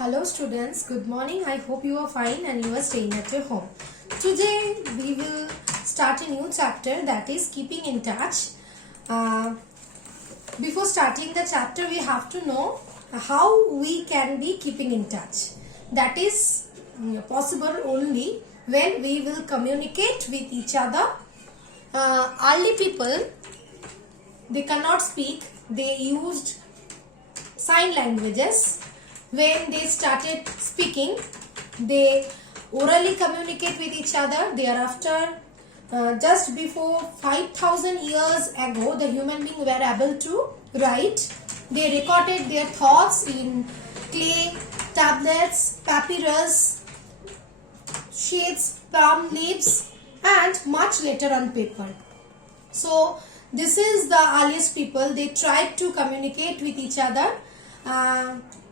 Hello students, good morning. I hope you are fine and you are staying at your home. Today we will start a new chapter, that is keeping in touch. Before starting the chapter, we have to know how we can be keeping in touch. That is possible only when we will communicate with each other. Early people, they cannot speak, they used sign languages. When they started speaking, they orally communicate with each other. Thereafter, just before 5,000 years ago, the human beings were able to write. They recorded their thoughts in clay, tablets, papyrus, sheets, palm leaves, and much later on paper. So this is the earliest people. They tried to communicate with each other.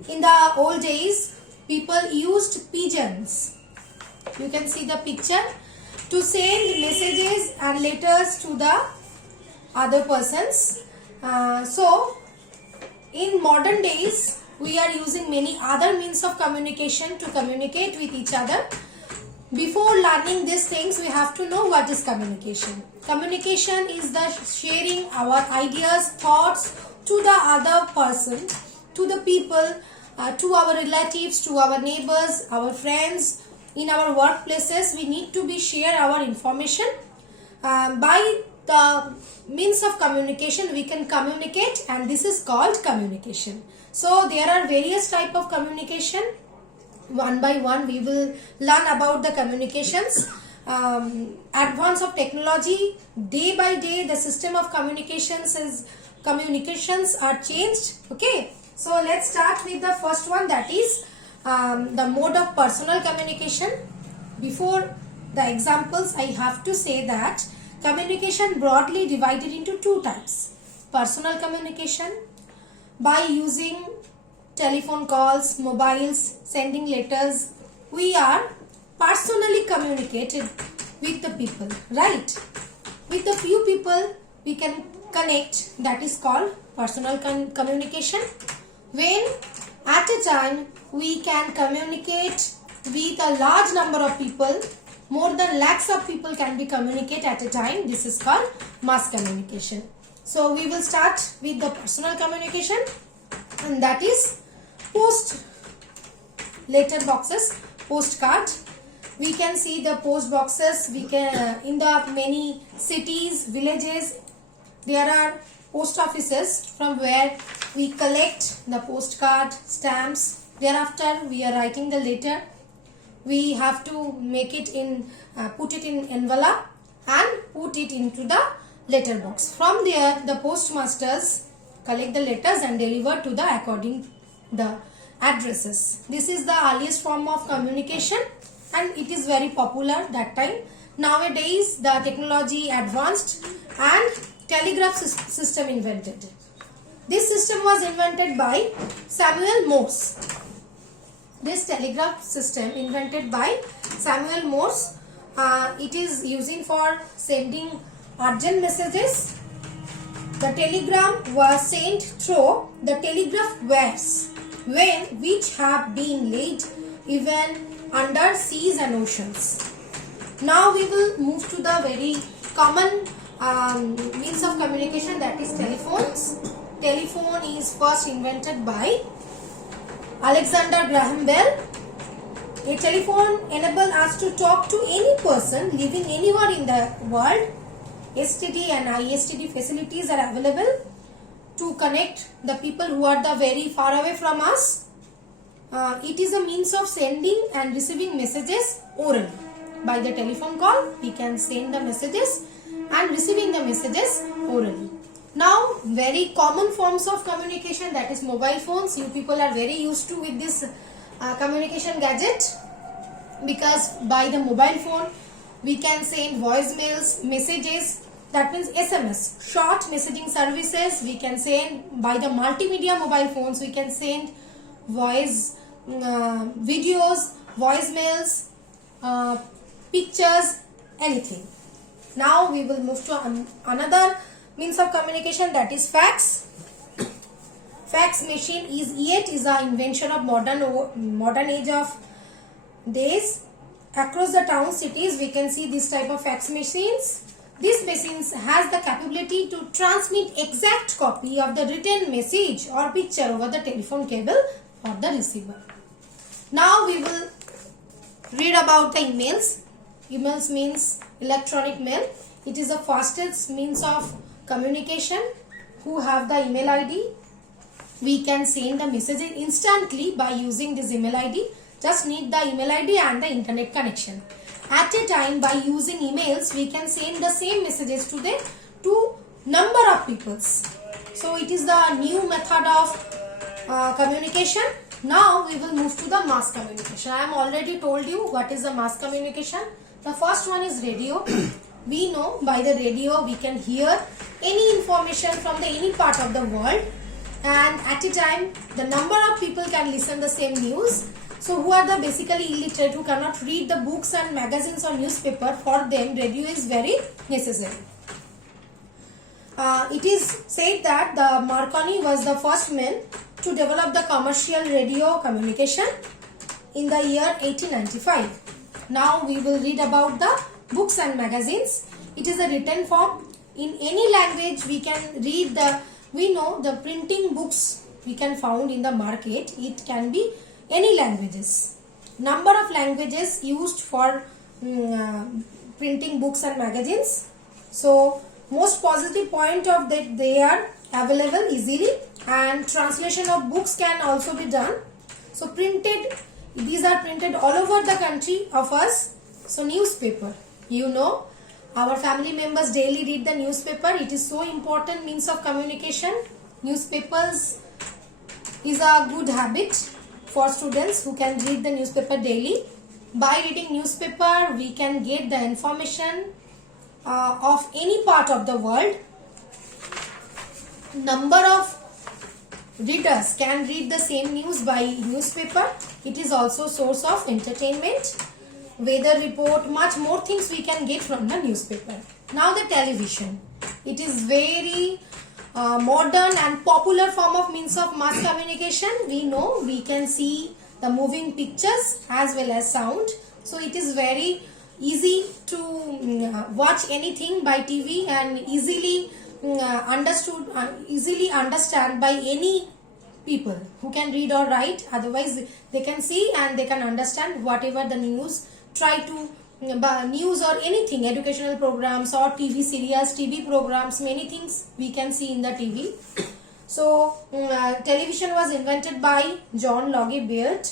In the old days, people used pigeons. You can see the picture to send messages and letters to the other persons. So in modern days, we are using many other means of communication to communicate with each other. Before learning these things, we have to know what is communication. Communication is the sharing our ideas, thoughts to the other person, to the people, to our relatives, to our neighbors, our friends. In our workplaces, we need to be share our information. By the means of communication, we can communicate, and this is called communication. So there are various type of communication. One by one, we will learn about the communications. Advance of technology, day by day, the system of communications are changed. Okay. So let's start with the first one, that is the mode of personal communication. Before the examples, I have to say that communication broadly divided into two types. Personal communication by using telephone calls, mobiles, sending letters. We are personally communicated with the people, right? With a few people we can connect, that is called personal communication. When at a time we can communicate with a large number of people, more than lakhs of people can be communicate at a time, this is called mass communication. So we will start with the personal communication, and that is post letter boxes, postcard. We can see the post boxes. We can in the many cities, villages, there are post offices from where we collect the postcard, stamps. Thereafter, we are writing the letter. We have to make it in, put it in envelope and put it into the letter box. From there, the postmasters collect the letters and deliver to the according the addresses. This is the earliest form of communication, and it is very popular that time. Nowadays, the technology advanced and telegraph system invented. This system was invented by Samuel Morse. This telegraph system invented by Samuel Morse. It is using for sending urgent messages. The telegram was sent through the telegraph wires, which have been laid even under seas and oceans. Now we will move to the very common means of communication, that is telephones. Telephone is first invented by Alexander Graham Bell. A telephone enables us to talk to any person living anywhere in the world. STD and ISTD facilities are available to connect the people who are the very far away from us. It is a means of sending and receiving messages orally. By the telephone call, we can send the messages and receiving the messages orally. Now, very common forms of communication, that is mobile phones. You people are very used to with this communication gadget, because by the mobile phone we can send voicemails, messages, that means SMS, short messaging services. We can send by the multimedia mobile phones. We can send voice, videos, voicemails, pictures, anything. Now we will move to another means of communication, that is fax. fax machine is a invention of modern age of days. Across the town cities we can see this type of fax machines. These machines has the capability to transmit exact copy of the written message or picture over the telephone cable or the receiver. Now we will read about the emails. Emails means electronic mail. It is the fastest means of communication. Who have the email ID, we can send the message instantly by using this email ID. Just need the email ID and the internet connection. At a time, by using emails, we can send the same messages to number of peoples. So it is the new method of communication. Now we will move to the mass communication. I am already told you what is the mass communication. The first one is radio. We know by the radio we can hear any information from any part of the world, and at a time the number of people can listen the same news. So who are the basically illiterate, who cannot read the books and magazines or newspaper, for them radio is very necessary. It is said that the Marconi was the first man to develop the commercial radio communication in the year 1895. Now we will read about the books and magazines. It is a written form. In any language we can read we know the printing books we can found in the market. It can be any languages. Number of languages used for printing books and magazines. So most positive point of that, they are available easily, and translation of books can also be done. So these are printed all over the country of us. So newspaper, you know, our family members daily read the newspaper. It is so important means of communication. Newspapers is a good habit for students who can read the newspaper daily. By reading newspaper, we can get the information of any part of the world. Number of readers can read the same news by newspaper. It is also source of entertainment. Weather report, much more things we can get from the newspaper. Now the television. It is very modern and popular form of means of mass communication. We know we can see the moving pictures as well as sound. So it is very easy to watch anything by TV and easily understand by any people who can read or write. Otherwise they can see and they can understand whatever the news try to news or anything, educational programs or TV serials, TV programs, many things we can see in the TV. So television was invented by John Logie Baird,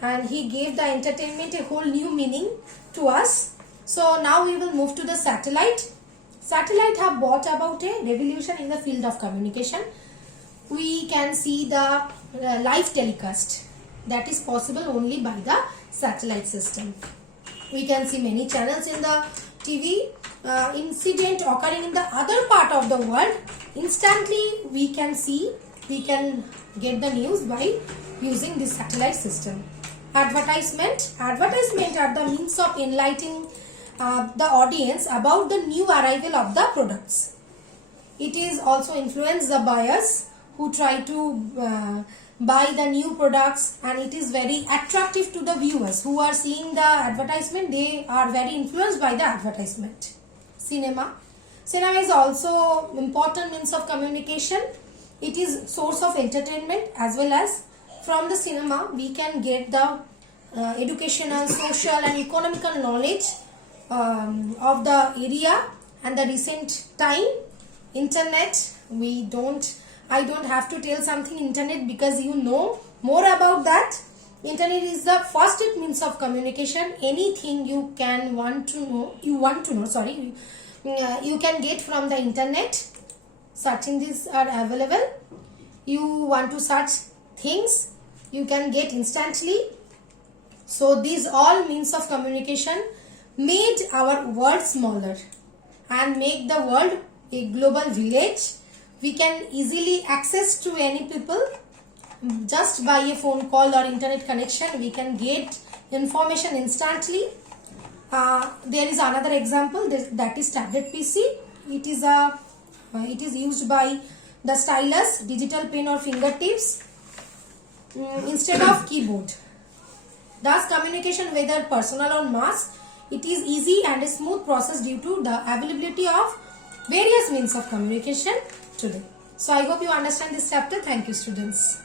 and he gave the entertainment a whole new meaning to us. So now we will move to the satellite. Satellite have brought about a revolution in the field of communication. We can see the live telecast that is possible only by the satellite system. We can see many channels in the TV. Incident occurring in the other part of the world, instantly we can see, we can get the news by using this satellite system. Advertisement are the means of enlightening the audience about the new arrival of the products. It is also influence the buyers who try to buy the new products, and it is very attractive to the viewers who are seeing the advertisement. They are very influenced by the advertisement. Cinema is also important means of communication. It is source of entertainment, as well as from the cinema we can get the educational, social and economical knowledge of the area and the recent time. Internet, I don't have to tell something internet because you know more about that. Internet is the fastest means of communication. Anything you can you can get from the internet. Searching these are available. You want to search things, you can get instantly. So these all means of communication made our world smaller and make the world a global village. We can easily access to any people just by a phone call or internet connection. We can get information instantly. There is another example, that is tablet PC. It is used by the stylus, digital pen or fingertips instead of keyboard. Thus communication, whether personal or mass, it is easy and a smooth process due to the availability of various means of communication today. So I hope you understand this chapter. Thank you, students.